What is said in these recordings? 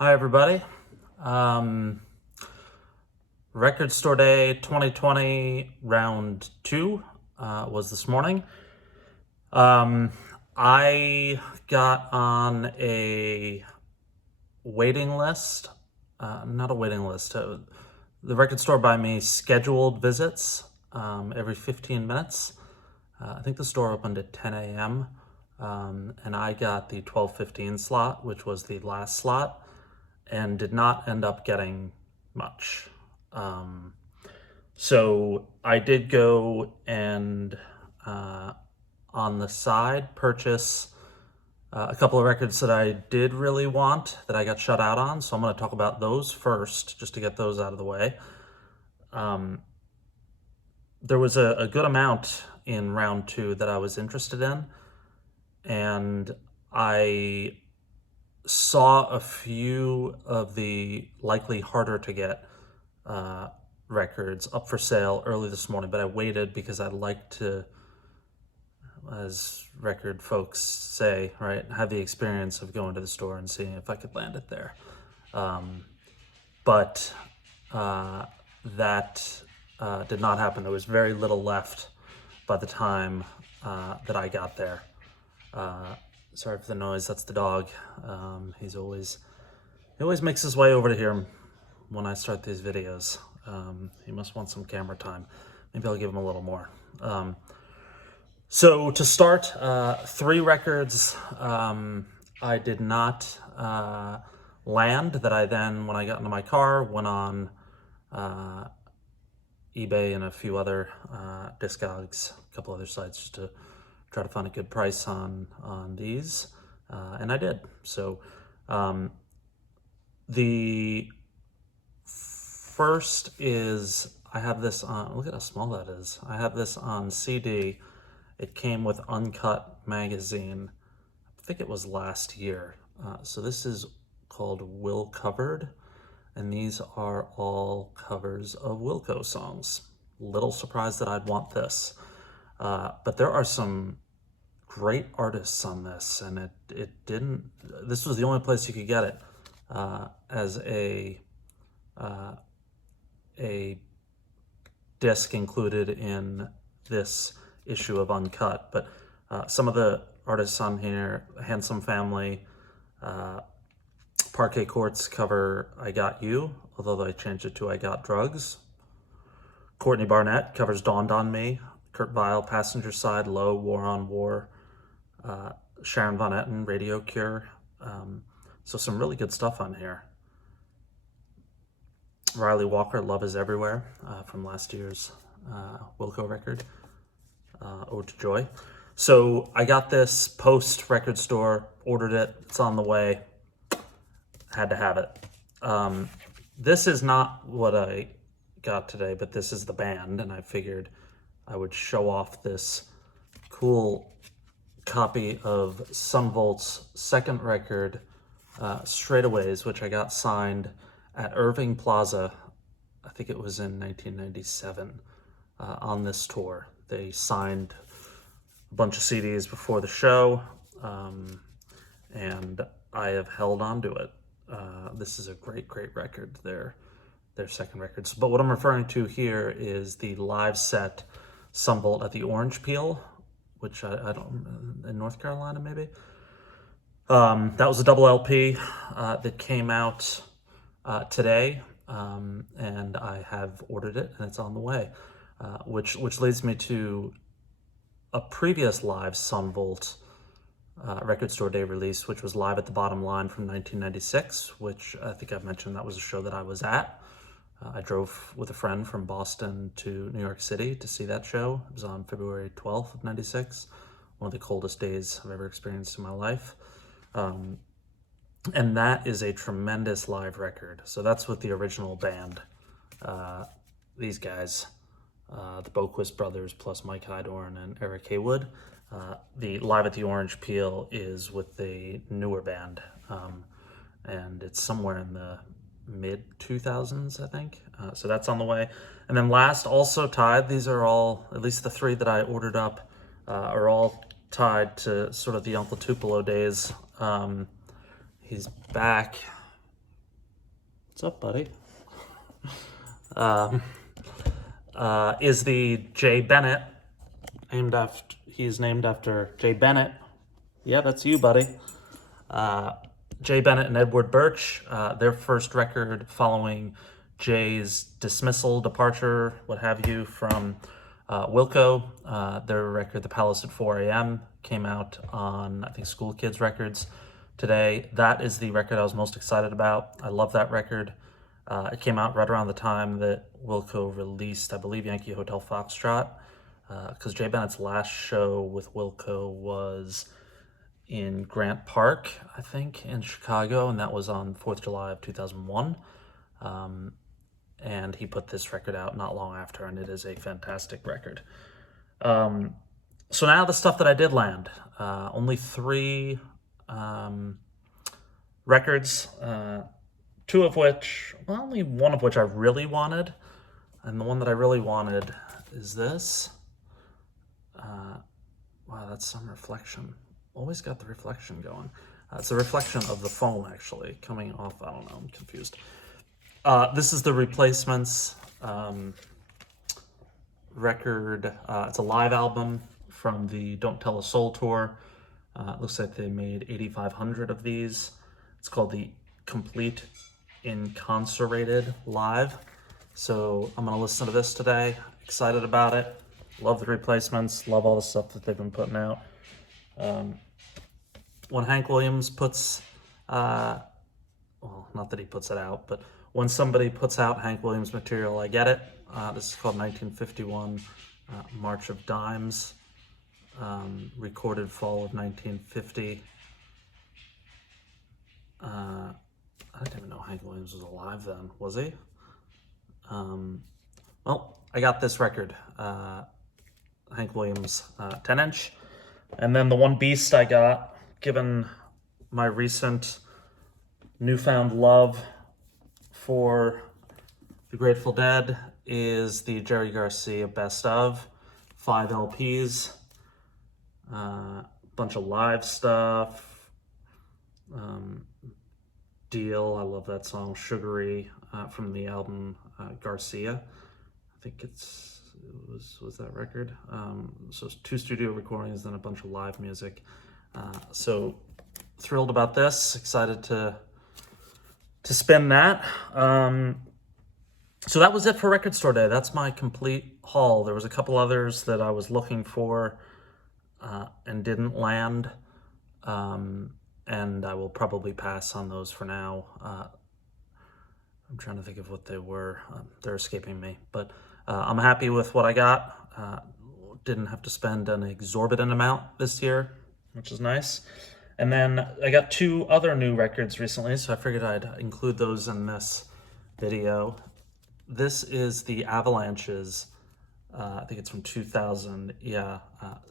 Hi, everybody. Um, Record Store Day 2020 round two was this morning. Um, I got on a waiting list, not a waiting list, the record store by me scheduled visits every 15 minutes. I think the store opened at 10 a.m. And I got the 12:15 slot, which was the last slot, and did not end up getting much. Um, so I did go and on the side purchase a couple of records that I did really want that I got shut out on. So I'm going to talk about those first, just to get those out of the way. There was a good amount in round two that I was interested in, and I saw a few of the likely harder to get records up for sale early this morning, but I waited because I'd like to, as record folks say, right, have the experience of going to the store and seeing if I could land it there. But that did not happen. There was very little left by the time that I got there. Sorry for the noise. That's the dog. He always makes his way over to here when I start these videos. He must want some camera time. Maybe I'll give him a little more. So to start, 3 records I did not land that I then, when I got into my car, went on eBay and a few other Discogs, a couple other sites, just to try to find a good price on these, and I did. So the first is, I have this on, look at how small that is. I have this on CD. It came with Uncut magazine. I think it was last year. So this is called Will Covered, and these are all covers of Wilco songs. Little surprised that I'd want this. But there are some great artists on this, and this was the only place you could get it as a disc included in this issue of Uncut. But some of the artists on here: Handsome Family, Parquet Courts cover I Got You, although I changed it to I Got Drugs. Courtney Barnett covers Dawned on Me. Kurt Vile, Passenger Side, Low, War on War. Sharon Von Etten, Radio Cure. So some really good stuff on here. Riley Walker, Love is Everywhere, from last year's Wilco record, Ode to Joy. So I got this post record store, ordered it, it's on the way, had to have it. This is not what I got today, but this is the band, and I figured I would show off this cool copy of Sunvolt's second record, Straightaways, which I got signed at Irving Plaza. I think it was in 1997 on this tour. They signed a bunch of CDs before the show, and I have held on to it. This is a great record, their second record. But what I'm referring to here is the live set Sunvolt at the Orange Peel, which I don't, in North Carolina maybe. That was a double LP that came out today, and I have ordered it, and it's on the way, which leads me to a previous live Sunvolt record store day release, which was Live at the Bottom Line from 1996, which I think I've mentioned that was a show that I was at. I drove with a friend from Boston to New York City to see that show. It was on February 12th of 96, one of the coldest days I've ever experienced in my life. And that is a tremendous live record. So that's with the original band. These guys, the Boquist brothers plus Mike Hydorn and Eric Haywood. The Live at the Orange Peel is with the newer band. And it's somewhere in the mid-2000s, I think. So that's on the way. And then last, also tied, these are all, at least the 3 that I ordered up, are all tied to sort of the Uncle Tupelo days. He's back What's up, buddy? Is the Jay Bennett, he's named after Jay Bennett. Yeah, that's you, buddy. Jay Bennett and Edward Birch, their first record following Jay's dismissal, departure, what have you, from Wilco. Their record, The Palace at 4 a.m., came out on, I think, School Kids Records today. That is the record I was most excited about. I love that record. It came out right around the time that Wilco released, I believe, Yankee Hotel Foxtrot, because Jay Bennett's last show with Wilco was in Grant Park, I think, in Chicago, and that was on 4th of July of 2001. And he put this record out not long after, and it is a fantastic record. So now the stuff that I did land. Only 3 records, only one of which I really wanted. And the one that I really wanted is this. Wow, that's some reflection. Always got the reflection going. It's a reflection of the foam, actually, coming off. I don't know, I'm confused. This is the Replacements record. It's a live album from the Don't Tell a Soul tour. It looks like they made 8,500 of these. It's called the Complete Incarcerated Live. So I'm going to listen to this today. Excited about it. Love the Replacements. Love all the stuff that they've been putting out. When Hank Williams puts, well, not that he puts it out, but when somebody puts out Hank Williams material, I get it. This is called 1951 March of Dimes, recorded fall of 1950. I didn't even know Hank Williams was alive then, was he? Well, I got this record, Hank Williams 10-inch. And then the one beast I got, given my recent newfound love for the Grateful Dead, is the Jerry Garcia Best Of 5 LPs, bunch of live stuff, Deal, I love that song, Sugary, from the album Garcia. I think it was that record. So 2 studio recordings, then a bunch of live music. So thrilled about this, excited to spin that. So that was it for Record Store Day. That's my complete haul. There was a couple others that I was looking for and didn't land. And I will probably pass on those for now. I'm trying to think of what they were. They're escaping me. But I'm happy with what I got. Didn't have to spend an exorbitant amount this year, which is nice. And then I got 2 other new records recently, so I figured I'd include those in this video. This is the Avalanches, I think it's from 2000,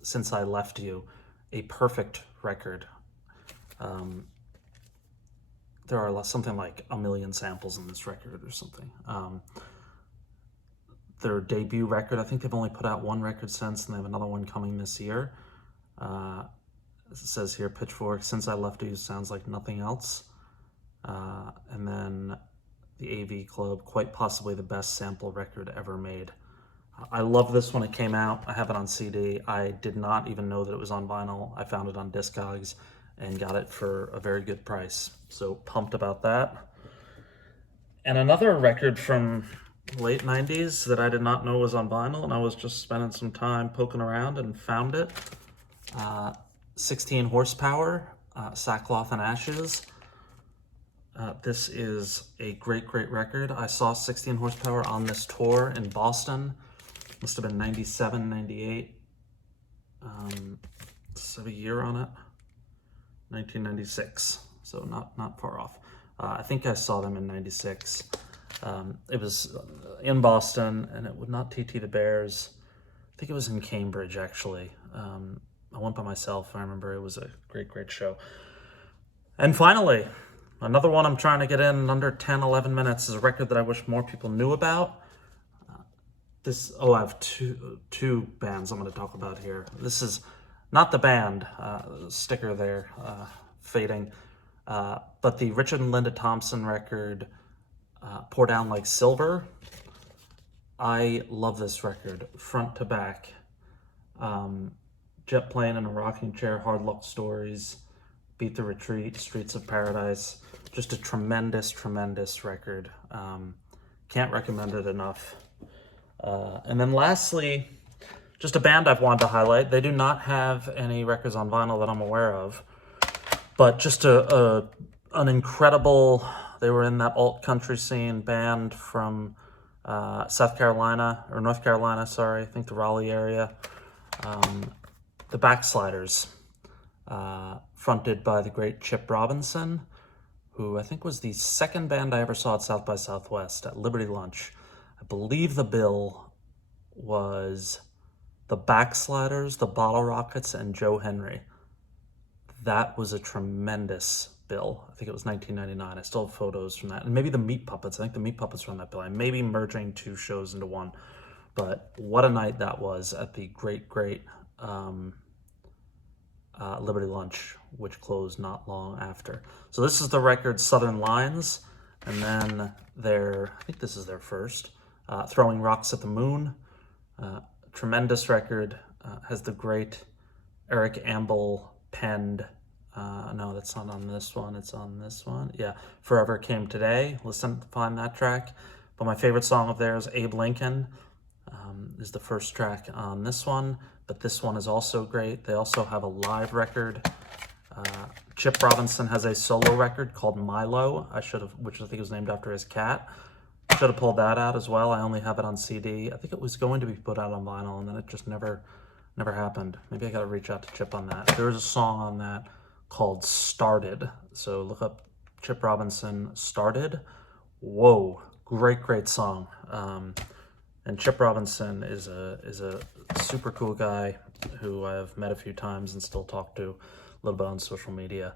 Since I Left You, a perfect record. There are something like 1 million samples in this record or something. Their debut record, I think they've only put out 1 record since, and they have another one coming this year. As it says here, Pitchfork, Since I Left You sounds like nothing else. And then the AV Club, quite possibly the best sample record ever made. I love this when it came out. I have it on CD. I did not even know that it was on vinyl. I found it on Discogs and got it for a very good price. So pumped about that. And another record from late 90s that I did not know was on vinyl, and I was just spending some time poking around and found it. 16 Horsepower, Sackcloth and Ashes. This is a great, great record. I saw 16 Horsepower on this tour in Boston. Must have been 97, 98. Let's have a year on it. 1996, so not far off. I think I saw them in 96. It was in Boston, and it would not TT the Bears. I think it was in Cambridge, actually. I went by myself. I remember it was a great, great show. And finally, another one I'm trying to get in under 10, 11 minutes is a record that I wish more people knew about. I have two bands I'm going to talk about here. This is not the band, sticker there, fading, but the Richard and Linda Thompson record, Pour Down Like Silver. I love this record, front to back. Jet Plane in a Rocking Chair, Hard Luck Stories, Beat the Retreat, Streets of Paradise. Just a tremendous, tremendous record. Can't recommend it enough. And then lastly, just a band I've wanted to highlight. They do not have any records on vinyl that I'm aware of, but just an incredible, they were in that alt country scene band from South Carolina, or North Carolina, sorry, I think the Raleigh area. The Backsliders, fronted by the great Chip Robinson, who I think was the second band I ever saw at South by Southwest at Liberty Lunch. I believe the bill was the Backsliders, the Bottle Rockets, and Joe Henry. That was a tremendous bill. I think it was 1999. I still have photos from that. And maybe the Meat Puppets. I think the Meat Puppets were on that bill. I may be merging two shows into one. But what a night that was at the great Liberty Lunch, which closed not long after. So this is the record Southern Lines. And then I think this is their first, Throwing Rocks at the Moon. Tremendous record. Has the great Eric Ambel penned, no, that's not on this one, it's on this one. Yeah, Forever Came Today. Find that track. But my favorite song of theirs, Abe Lincoln, is the first track on this one. But this one is also great. They also have a live record. Chip Robinson has a solo record called Milo, which I think was named after his cat. Should have pulled that out as well. I only have it on CD. I think it was going to be put out on vinyl, and then it just never happened. Maybe I got to reach out to Chip on that. There's a song on that called Started. So look up Chip Robinson, Started. Whoa, great song. And Chip Robinson is a super cool guy who I've met a few times and still talk to a little bit on social media.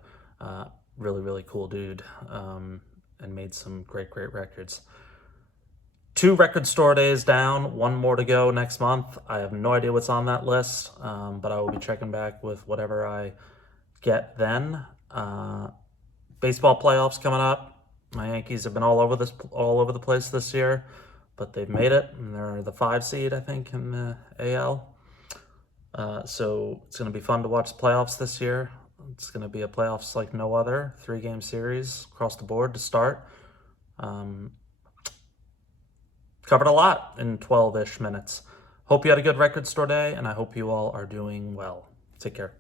Really cool dude, and made some great records. 2 record store days down, 1 more to go next month. I have no idea what's on that list, but I will be checking back with whatever I get then. Baseball playoffs coming up. My Yankees have been all over the place this year, but they've made it, and they're the 5 seed, I think, in the AL. So it's going to be fun to watch the playoffs this year. It's going to be a playoffs like no other, 3-game series across the board to start. Covered a lot in 12-ish minutes. Hope you had a good record store day, and I hope you all are doing well. Take care.